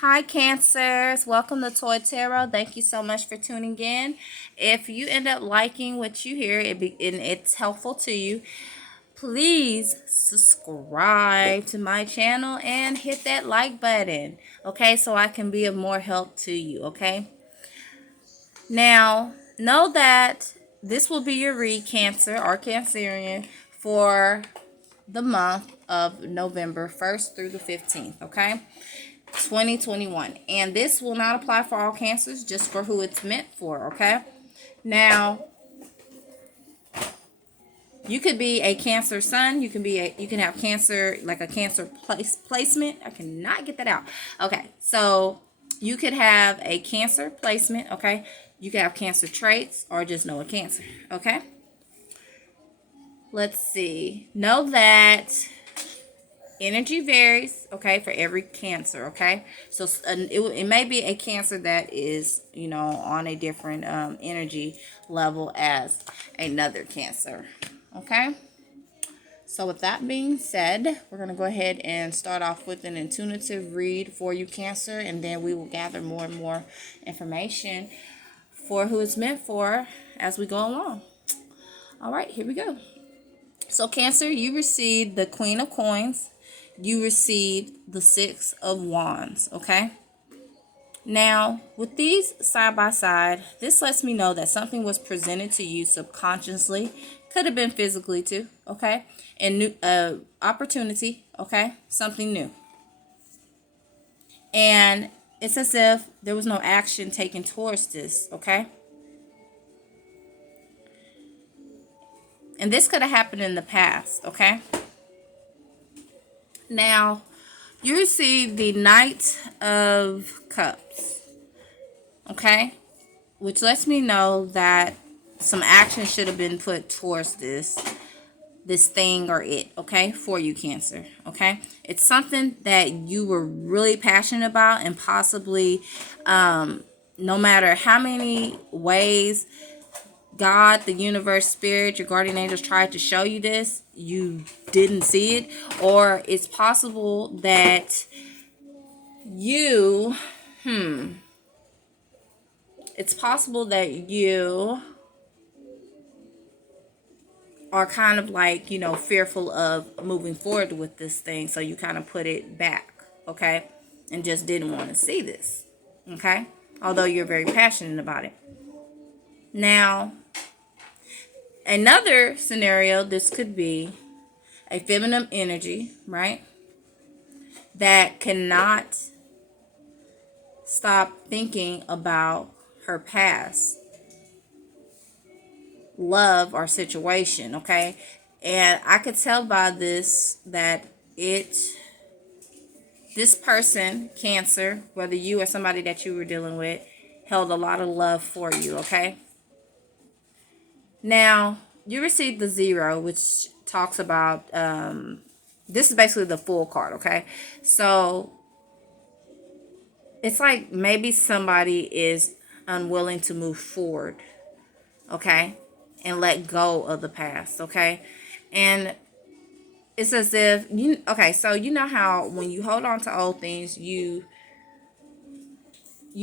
Hi, Cancers. Welcome to Toy Tarot. Thank you so much for tuning in. If you end up liking what you hear and it's helpful to you, please subscribe to my channel and hit that like button, okay, so I can be of more help to you, okay? Now, know that this will be your read, Cancer or Cancerian, for the month of November 1st through the 15th, okay? 2021. And this will not apply for all cancers, just for who it's meant for, okay? Now, you could be a Cancer sun, you can have Cancer, like a Cancer placement. I cannot get that out. Okay, so you could have a Cancer placement, okay? You could have Cancer traits or just know a Cancer, okay? Let's see. Know that energy varies, okay, for every Cancer, okay? So it may be a Cancer that is, on a different energy level as another Cancer, okay? So with that being said, we're going to go ahead and start off with an intuitive read for you, Cancer, and then we will gather more and more information for who it's meant for as we go along. All right, here we go. So Cancer, you received the Queen of Coins. You received the Six of Wands, okay? Now, with these side by side, this lets me know that something was presented to you subconsciously. Could have been physically too, okay? And new opportunity, okay? Something new. And it's as if there was no action taken towards this, okay? And this could have happened in the past, okay? Now, you receive the Knight of Cups, okay? Which lets me know that some action should have been put towards this thing or it, okay, for you, Cancer, okay? It's something that you were really passionate about, and possibly no matter how many ways God, the universe, spirit, your guardian angels tried to show you this, you didn't see it. Or it's possible that you it's possible that you are kind of like, fearful of moving forward with this thing, so you kind of put it back, okay, and just didn't want to see this, okay, although you're very passionate about it. Now, another scenario, this could be a feminine energy, right, that cannot stop thinking about her past love or situation, okay? And I could tell by this that this person, Cancer, whether you or somebody that you were dealing with, held a lot of love for you, okay? Now, you received the Zero, which talks about, this is basically the Fool card, okay? So, it's like maybe somebody is unwilling to move forward, okay? And let go of the past, okay? And it's as if, okay, so you know how when you hold on to old things, you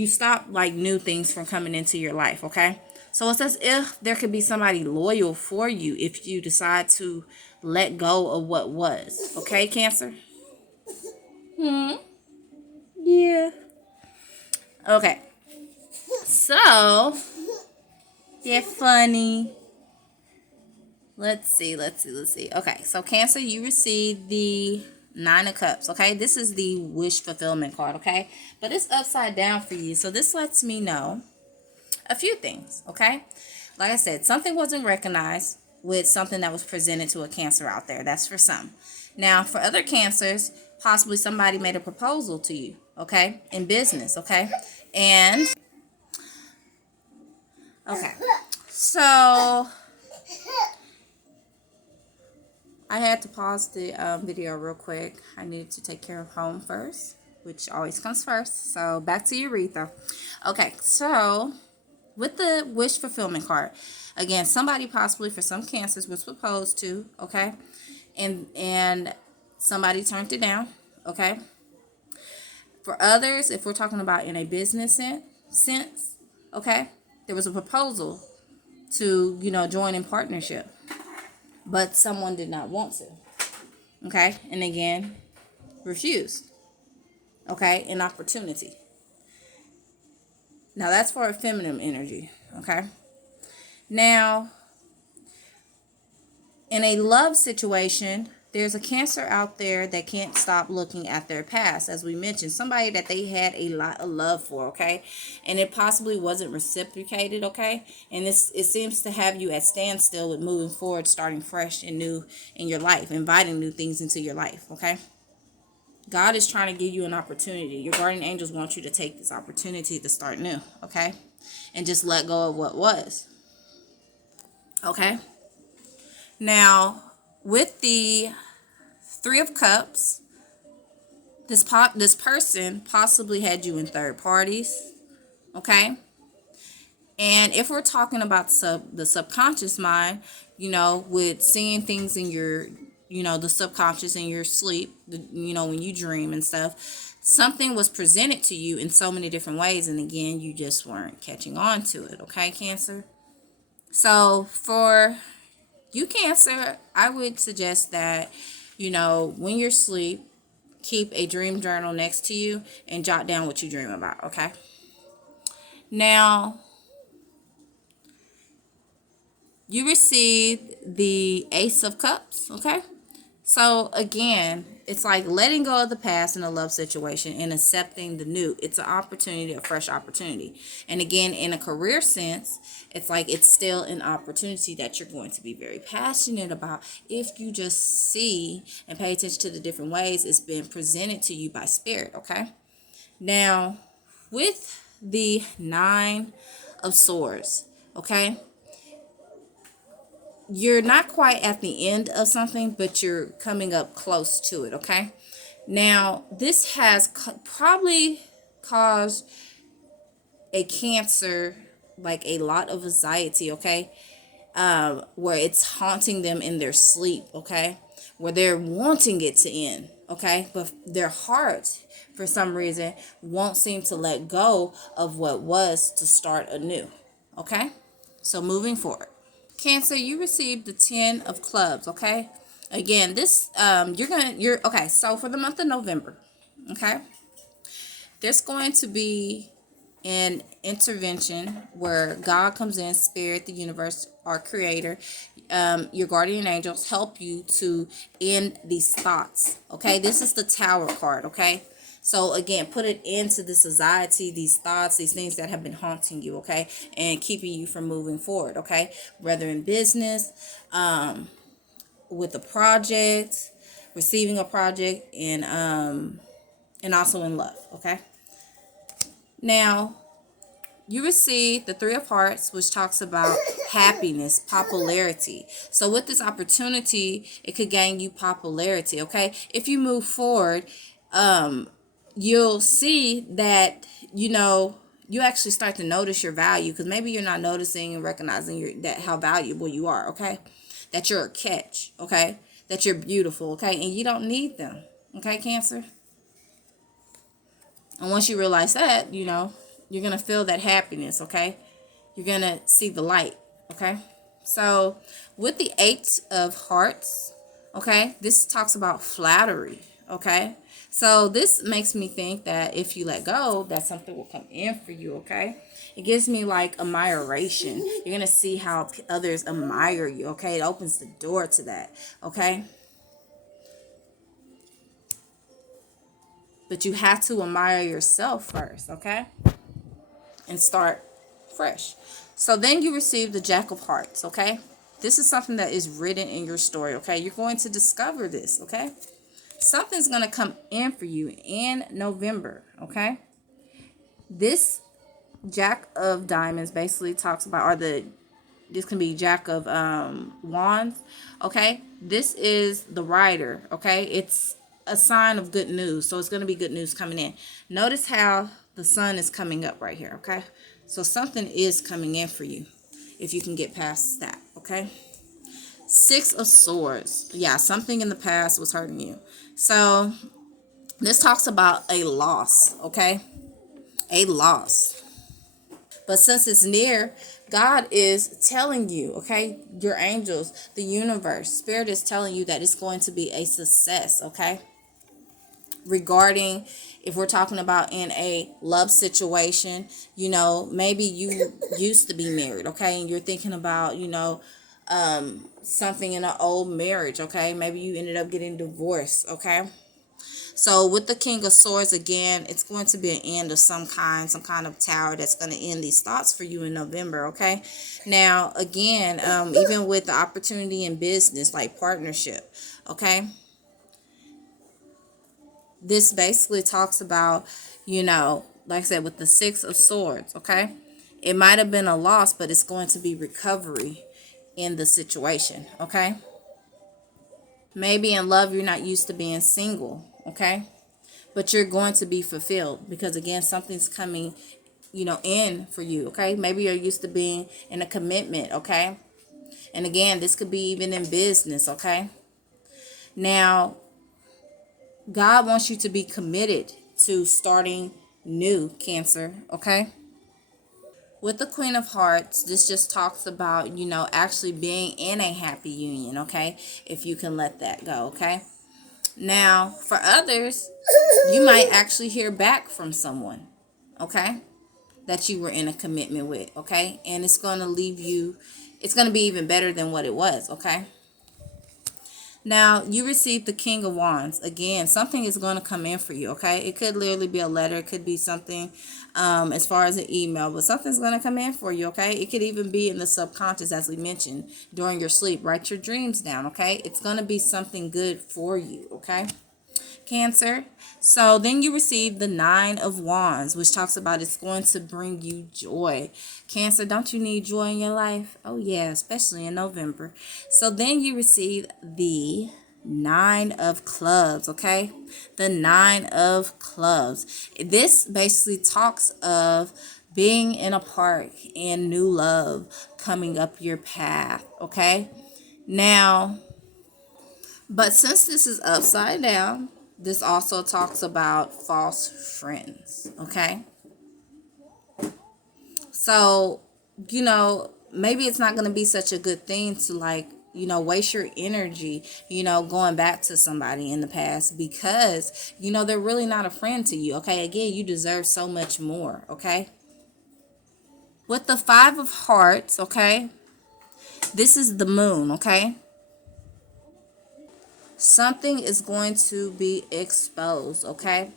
stop like new things from coming into your life, okay? So it's as if there could be somebody loyal for you if you decide to let go of what was, okay, Cancer? Yeah. Okay. So, they're funny. Let's see. Okay, so Cancer, you received the Nine of Cups, okay? This is the wish fulfillment card, okay? But it's upside down for you, so this lets me know a few things, okay? Like I said, something wasn't recognized with something that was presented to a Cancer out there. That's for some. Now, for other Cancers, possibly somebody made a proposal to you, okay? In business, okay? And, okay. So, I had to pause the video real quick. I needed to take care of home first, which always comes first. So, back to Urethra. Okay, so with the wish fulfillment card, again, somebody possibly for some Cancers was proposed to, okay, and somebody turned it down, okay. For others, if we're talking about in a business sense, okay, there was a proposal to, join in partnership, but someone did not want to, okay, and again, refused, okay, an opportunity. Now, that's for a feminine energy, okay? Now, in a love situation, there's a Cancer out there that can't stop looking at their past. As we mentioned, somebody that they had a lot of love for, okay? And it possibly wasn't reciprocated, okay? And it seems to have you at standstill with moving forward, starting fresh and new in your life, inviting new things into your life, okay? God is trying to give you an opportunity. Your guardian angels want you to take this opportunity to start new, okay? And just let go of what was, okay? Now, with the Three of Cups, this person possibly had you in third parties, okay? And if we're talking about the subconscious mind, with seeing things in your, the subconscious in your sleep, when you dream and stuff, something was presented to you in so many different ways. And again, you just weren't catching on to it, okay, Cancer? So for you, Cancer, I would suggest that, when you're asleep, keep a dream journal next to you and jot down what you dream about, okay? Now, you received the Ace of Cups, okay? So, again, it's like letting go of the past in a love situation and accepting the new. It's an opportunity, a fresh opportunity. And again, in a career sense, it's like it's still an opportunity that you're going to be very passionate about if you just see and pay attention to the different ways it's been presented to you by Spirit, okay? Now, with the Nine of Swords, okay? You're not quite at the end of something, but you're coming up close to it, okay? Now, this has probably caused a Cancer, like a lot of anxiety, okay? Where it's haunting them in their sleep, okay? Where they're wanting it to end, okay? But their heart, for some reason, won't seem to let go of what was to start anew, okay? So moving forward. Cancer, you received the 10 of Clubs, okay? Again, this, okay, so for the month of November, okay? There's going to be an intervention where God comes in, Spirit, the universe, our creator, your guardian angels help you to end these thoughts, okay? This is the Tower card, okay? So again, put it into this anxiety, these thoughts, these things that have been haunting you, okay? And keeping you from moving forward, okay? Whether in business, with a project, receiving a project, and also in love, okay? Now, you receive the Three of Hearts, which talks about happiness, popularity. So with this opportunity, it could gain you popularity, okay? If you move forward, you'll see that, you actually start to notice your value, because maybe you're not noticing and recognizing that how valuable you are, okay? That you're a catch, okay? That you're beautiful, okay? And you don't need them, okay, Cancer? And once you realize that, you're going to feel that happiness, okay? You're going to see the light, okay? So with the Eight of Hearts, okay, this talks about flattery, okay? So this makes me think that if you let go, that something will come in for you, okay? It gives me like admiration. You're going to see how others admire you, okay? It opens the door to that, okay? But you have to admire yourself first, okay? And start fresh. So then you receive the Jack of Hearts, okay? This is something that is written in your story, okay? You're going to discover this, okay? Something's going to come in for you in November, okay? This Jack of Diamonds basically talks about, this can be Jack of Wands, okay? This is the rider, okay? It's a sign of good news, so it's going to be good news coming in. Notice how the sun is coming up right here, okay? So something is coming in for you if you can get past that, okay? Six of Swords. Yeah, something in the past was hurting you. So This talks about a loss, okay? A loss. But since it's near, God is telling you, okay? Your angels, the universe, spirit is telling you that it's going to be a success, okay? Regarding, if we're talking about in a love situation, you know, maybe you used to be married, okay? And you're thinking about, you know, something in an old marriage, okay? Maybe you ended up getting divorced, okay? So with the King of Swords, again, it's going to be an end of some kind of tower that's going to end these thoughts for you in November, okay? Now, again, even with the opportunity in business, like partnership, okay? This basically talks about, you know, like I said, with the Six of Swords, okay? It might have been a loss, but it's going to be recovery in the situation, okay? Maybe in love, you're not used to being single, okay? But you're going to be fulfilled because, again, something's coming, you know, in for you, okay? Maybe you're used to being in a commitment, okay? And again, this could be even in business, okay? Now, God wants you to be committed to starting new, Cancer, okay? With the Queen of Hearts, this just talks about, you know, actually being in a happy union, okay? If you can let that go, okay? Now, for others, you might actually hear back from someone, okay, that you were in a commitment with, okay? And it's going to leave you, it's going to be even better than what it was, okay? Now, you received the King of Wands. Again, something is going to come in for you, okay? It could literally be a letter. It could be something as far as an email, but something's going to come in for you, okay? It could even be in the subconscious, as we mentioned, during your sleep. Write your dreams down, okay? It's going to be something good for you, okay? Cancer. So then you receive the Nine of Wands, which talks about it's going to bring you joy. Cancer, don't you need joy in your life? Oh yeah, especially in November. So then you receive the Nine of Clubs, okay? The Nine of Clubs. This basically talks of being in a park and new love coming up your path, okay? Now, but since this is upside down, this also talks about false friends, okay? So, you know, maybe it's not going to be such a good thing to, like, you know, waste your energy, you know, going back to somebody in the past because, you know, they're really not a friend to you, okay? Again, you deserve so much more, okay? With the Five of Hearts, okay? This is the moon, okay? Something is going to be exposed, okay?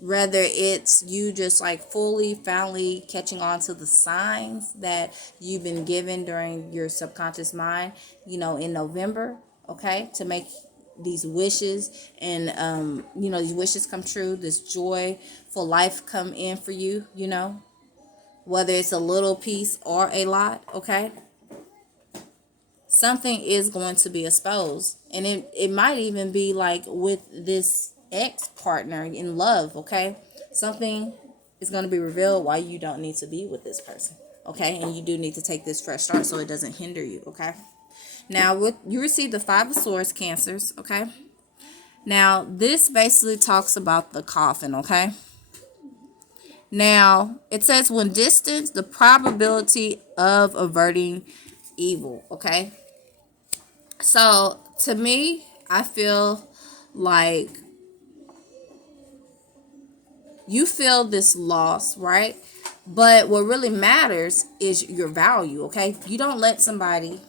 Whether it's you just like fully finally catching on to the signs that you've been given during your subconscious mind, you know, in November, okay, to make these wishes and you know, these wishes come true, this joy for life come in for you, you know, whether it's a little piece or a lot, okay? Something is going to be exposed, and it might even be like with this ex partner in love, okay? Something is going to be revealed why you don't need to be with this person, okay? And you do need to take this fresh start so it doesn't hinder you, okay? Now, with you receive the Five of Swords, Cancers, okay? Now, this basically talks about the coffin, okay? Now, it says when distance, the probability of averting evil, okay? So to me, I feel like you feel this loss, right? But what really matters is your value, okay? You don't let somebody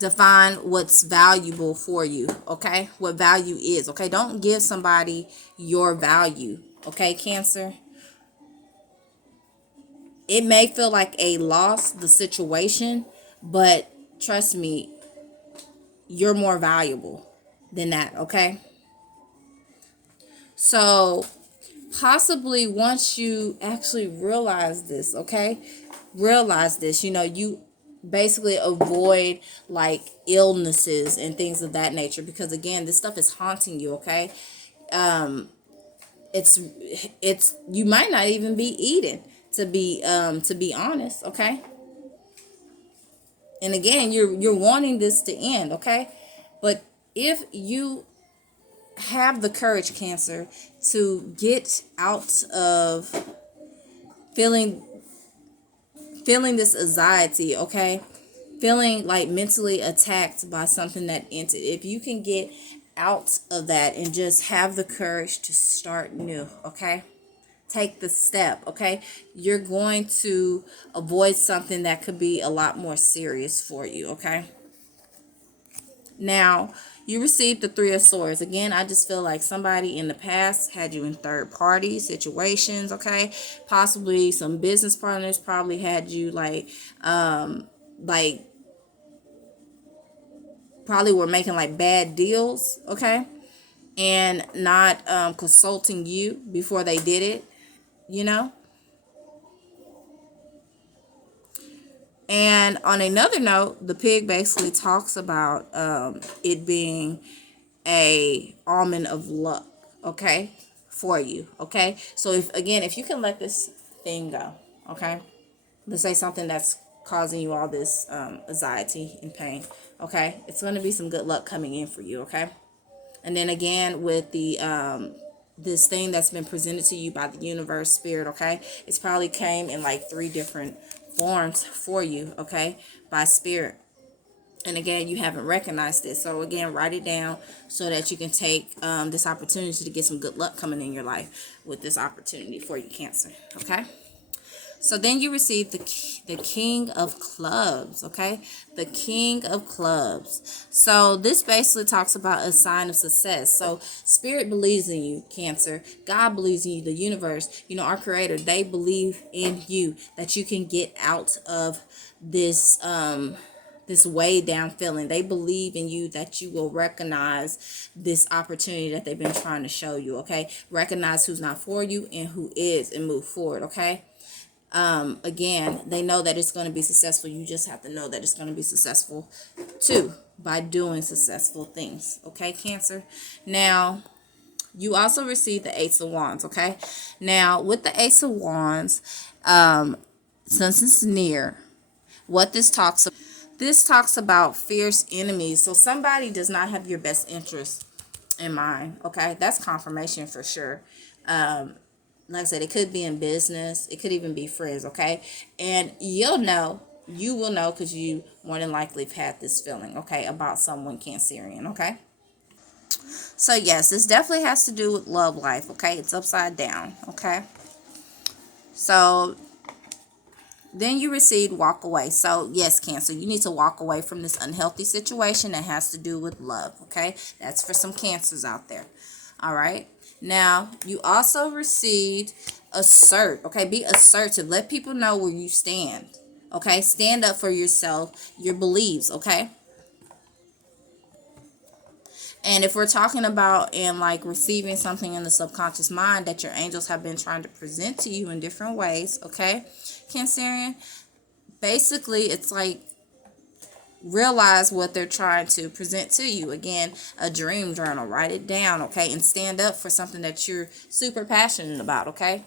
define what's valuable for you, okay? What value is, okay? Don't give somebody your value, okay, Cancer? It may feel like a loss, the situation, but trust me, you're more valuable than that, okay? So possibly once you actually realize this, okay, realize this, you know, you basically avoid like illnesses and things of that nature, because again, this stuff is haunting you, okay? It's you might not even be eating, to be honest, okay? And again, you're wanting this to end, okay? But if you have the courage, Cancer, to get out of feeling this anxiety, okay? Feeling like mentally attacked by something that entered. If you can get out of that and just have the courage to start new, okay? Take the step, okay? You're going to avoid something that could be a lot more serious for you, okay? Now, you received the Three of Swords. Again, I just feel like somebody in the past had you in third party situations, okay? Possibly some business partners probably had you like probably were making like bad deals, okay? And not consulting you before they did it, you know? And on another note, the pig basically talks about it being a almond of luck, okay, for you, okay? So if you can let this thing go, okay? Let's say something that's causing you all this anxiety and pain, okay? It's going to be some good luck coming in for you, okay? And then again with the this thing that's been presented to you by the universe, spirit, okay? It's probably came in like 3 different forms for you, okay, by spirit. And again, you haven't recognized it. So again, write it down so that you can take this opportunity to get some good luck coming in your life with this opportunity for you, Cancer, okay? So then you receive the King of Clubs, okay? The King of Clubs. So this basically talks about a sign of success. So Spirit believes in you, Cancer. God believes in you, the universe, you know, our Creator, they believe in you that you can get out of this this way down feeling. They believe in you that you will recognize this opportunity that they've been trying to show you, okay? Recognize who's not for you and who is and move forward, okay? Again, they know that it's going to be successful. You just have to know that it's going to be successful too by doing successful things, okay, Cancer? Now, you also receive the Ace of Wands, okay? Now, with the Ace of Wands, since it's near, what this talks about fierce enemies. So somebody does not have your best interest in mind, okay? That's confirmation for sure. Like I said, it could be in business. It could even be friends, okay? And you will know because you more than likely have had this feeling, okay, about someone Cancerian, okay? So yes, this definitely has to do with love life, okay? It's upside down, okay? So then you received walk away. So yes, Cancer, you need to walk away from this unhealthy situation that has to do with love, okay? That's for some Cancers out there, all right? Now, you also received assert, okay? Be assertive. Let people know where you stand, okay? Stand up for yourself, your beliefs, okay? And if we're talking about in like receiving something in the subconscious mind that your angels have been trying to present to you in different ways, okay, Cancerian, basically it's like realize what they're trying to present to you. Again, a dream journal, write it down, okay, and stand up for something that you're super passionate about, okay?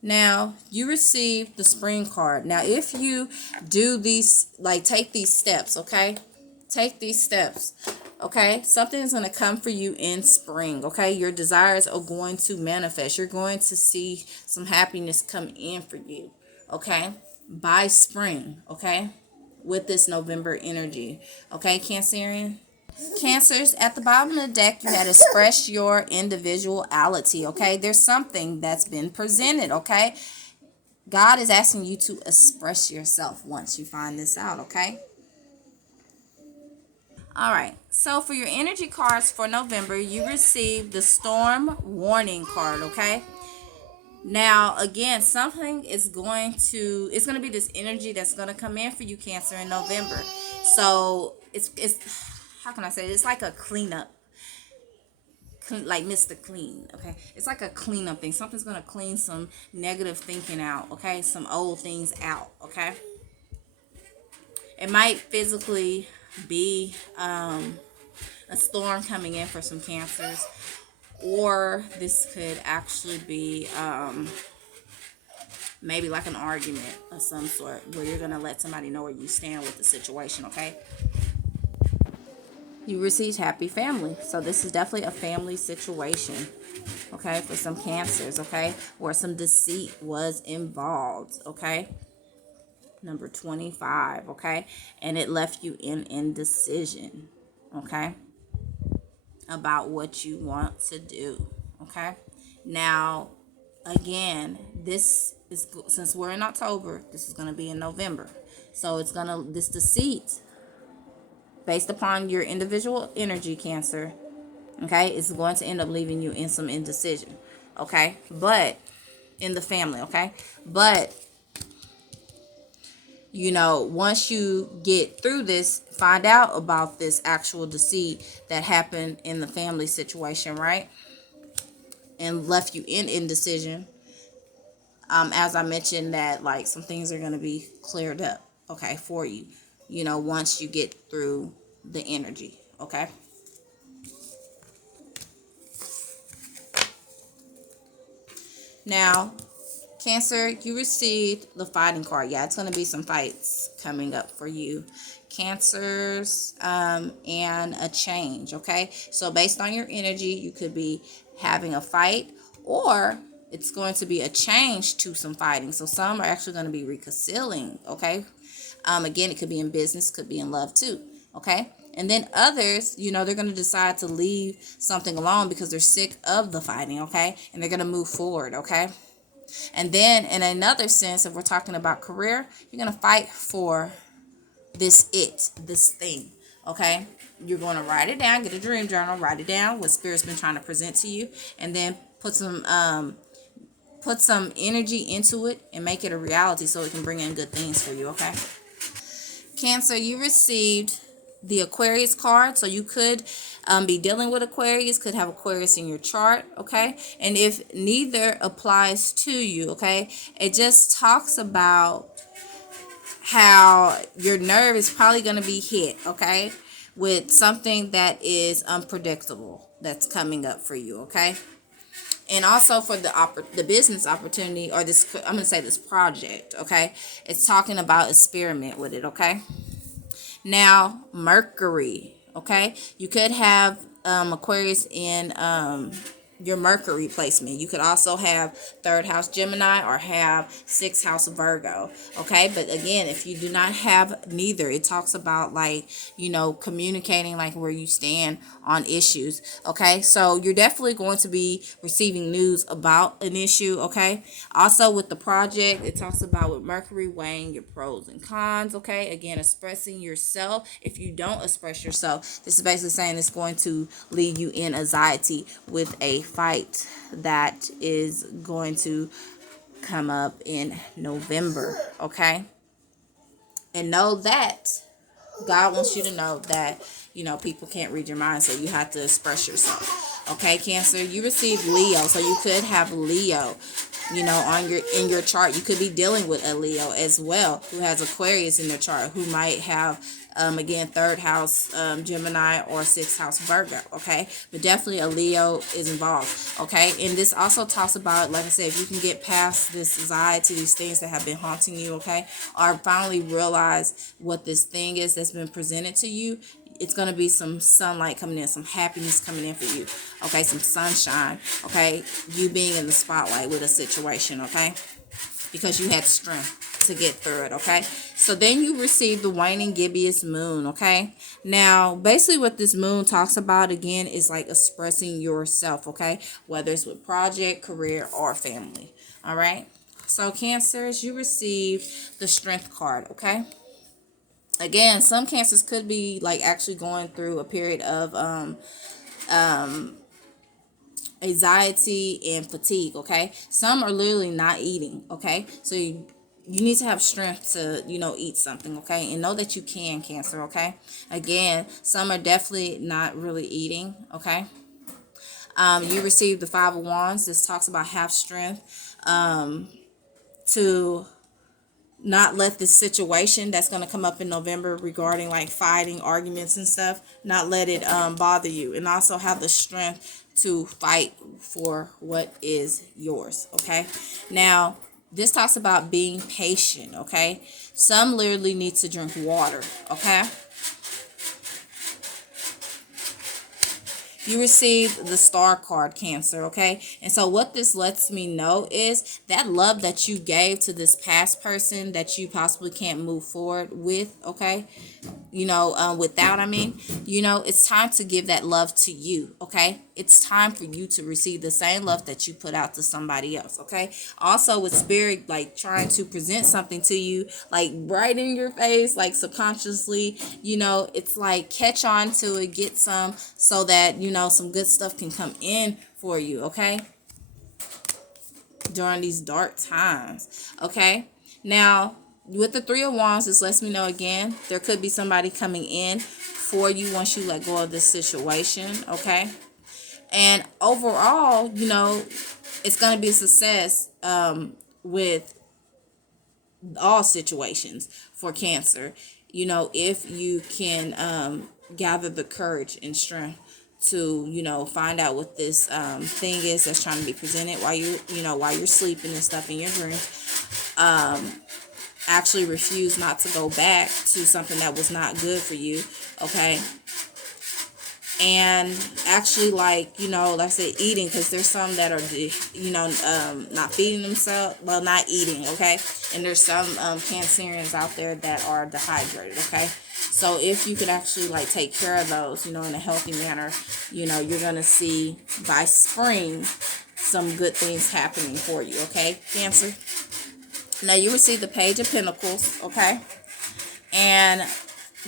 Now, you receive the Spring card. Now, if you do these, like take these steps, okay? Take these steps, okay? Something is going to come for you in spring, okay? Your desires are going to manifest. You're going to see some happiness come in for you, okay? By spring, okay? With this November energy, okay, Cancerian? Cancers, at the bottom of the deck, you had express your individuality, okay? There's something that's been presented, okay? God is asking you to express yourself once you find this out, okay? All right, so for your energy cards for November, you receive the Storm Warning card, okay? Now, again, something is it's going to be this energy that's going to come in for you, Cancer, in November. So, it's how can I say it? It's like a cleanup. Like Mr. Clean, okay? It's like a cleanup thing. Something's going to clean some negative thinking out, okay? Some old things out, okay? It might physically be a storm coming in for some Cancers, or this could actually be maybe like an argument of some sort where you're going to let somebody know where you stand with the situation, okay? You received happy family. So this is definitely a family situation, okay, for some cancers, okay, where some deceit was involved, okay. Number 25, okay, and it left you in indecision, okay, about what you want to do, okay. Now, again, this is, since we're in October, this is going to be in November. So it's going to, this deceit, based upon your individual energy, Cancer, okay, is going to end up leaving you in some indecision, okay, but in the family, okay, but you know, once you get through this, find out about this actual deceit that happened in the family situation, right, and left you in indecision. As I mentioned, that like some things are going to be cleared up, okay, for you, you know, once you get through the energy, okay. Now, Cancer, you received the fighting card. Yeah, it's going to be some fights coming up for you, Cancers, and a change, okay? So based on your energy, you could be having a fight, or it's going to be a change to some fighting. So some are actually going to be reconciling, okay? Again, it could be in business, could be in love too, okay? And then others, you know, they're going to decide to leave something alone because they're sick of the fighting, okay? And they're going to move forward, okay? And then in another sense, if we're talking about career, you're going to fight for this thing, okay? You're going to write it down, get a dream journal, write it down, what Spirit's been trying to present to you, and then put some energy into it and make it a reality so it can bring in good things for you, okay? Cancer, you received the Aquarius card, so you could be dealing with Aquarius, could have Aquarius in your chart, okay? And if neither applies to you, okay, it just talks about how your nerve is probably going to be hit, okay, with something that is unpredictable that's coming up for you, okay? And also for the business opportunity, or this, I'm going to say this project, okay? It's talking about experiment with it, okay? Now, Mercury, okay? You could have Aquarius in your Mercury placement. You could also have third house Gemini or have sixth house Virgo, okay? But again, if you do not have neither, it talks about, like, you know, communicating like where you stand on issues, okay? So you're definitely going to be receiving news about an issue, okay? Also with the project, it talks about with Mercury weighing your pros and cons, okay? Again, expressing yourself. If you don't express yourself, this is basically saying it's going to leave you in anxiety with a fight that is going to come up in November, okay? And know that God wants you to know that, you know, people can't read your mind, so you have to express yourself, okay? Cancer, you received Leo, so you could have Leo, you know, on in your chart. You could be dealing with a Leo as well who has Aquarius in their chart, who might have again, third house Gemini or sixth house Virgo, okay? But definitely a Leo is involved, okay? And this also talks about, like I said, if you can get past this anxiety, these things that have been haunting you, okay? Or finally realize what this thing is that's been presented to you, it's going to be some sunlight coming in, some happiness coming in for you, okay? Some sunshine, okay? You being in the spotlight with a situation, okay? Because you had strength to get through it, okay? So then you receive the waning gibbous moon, okay? Now, basically what this moon talks about, again, is like expressing yourself, okay? Whether it's with project, career, or family, all right? So Cancers, you receive the strength card, okay? Again, some Cancers could be like actually going through a period of anxiety and fatigue, okay? Some are literally not eating, okay? So you need to have strength to, you know, eat something, okay? And know that you can, Cancer, okay? Again, some are definitely not really eating, okay? You received the Five of Wands. This talks about have strength to not let this situation that's going to come up in November regarding like fighting, arguments and stuff, not let it bother you. And also have the strength to fight for what is yours, okay? Now, this talks about being patient, okay? Some literally need to drink water, okay? You received the Star card, Cancer, okay? And so what this lets me know is that love that you gave to this past person that you possibly can't move forward with, okay? Without, it's time to give that love to you, okay? It's time for you to receive the same love that you put out to somebody else, okay? Also, with Spirit, like, trying to present something to you, like, right in your face, like, subconsciously, it's like, catch on to it, get some, so that, some good stuff can come in for you, okay? During these dark times, okay? Now, with the Three of Wands, this lets me know again, there could be somebody coming in for you once you let go of this situation, okay? And overall, it's going to be a success with all situations for Cancer, if you can gather the courage and strength to find out what this thing is that's trying to be presented while you're sleeping and stuff in your dreams. Actually refuse not to go back to something that was not good for you, okay? And actually, like I said, eating, because there's some that are not feeding themselves, well, not eating, okay? And there's some Cancerians out there that are dehydrated, okay? So if you could actually like take care of those, in a healthy manner, you're gonna see by spring some good things happening for you, okay, Cancer? Now, you receive the Page of Pentacles, okay? And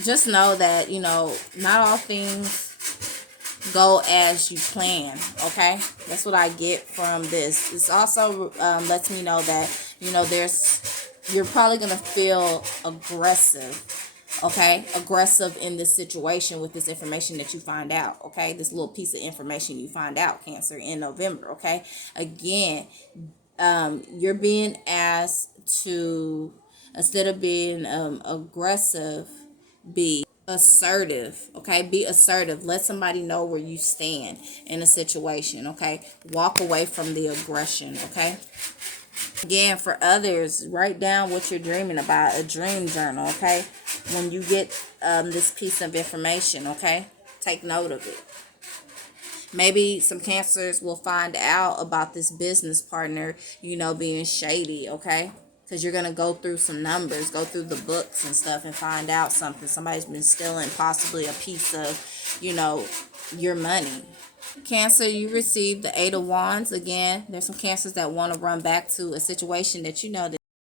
just know that, not all things go as you plan, okay? That's what I get from this. This also lets me know that, you're probably going to feel aggressive, okay? Aggressive in this situation with this information that you find out, okay? This little piece of information you find out, Cancer, in November, okay? Again, you're being asked to, instead of being aggressive, be assertive, okay? Be assertive. Let somebody know where you stand in a situation, okay? Walk away from the aggression, okay? Again, for others, write down what you're dreaming about, a dream journal, okay? When you get this piece of information, okay? Take note of it. Maybe some Cancers will find out about this business partner, being shady, okay? Because you're going to go through some numbers, go through the books and stuff and find out something. Somebody's been stealing possibly a piece of, your money. Cancer, you received the Eight of Wands. Again, there's some Cancers that want to run back to a situation that that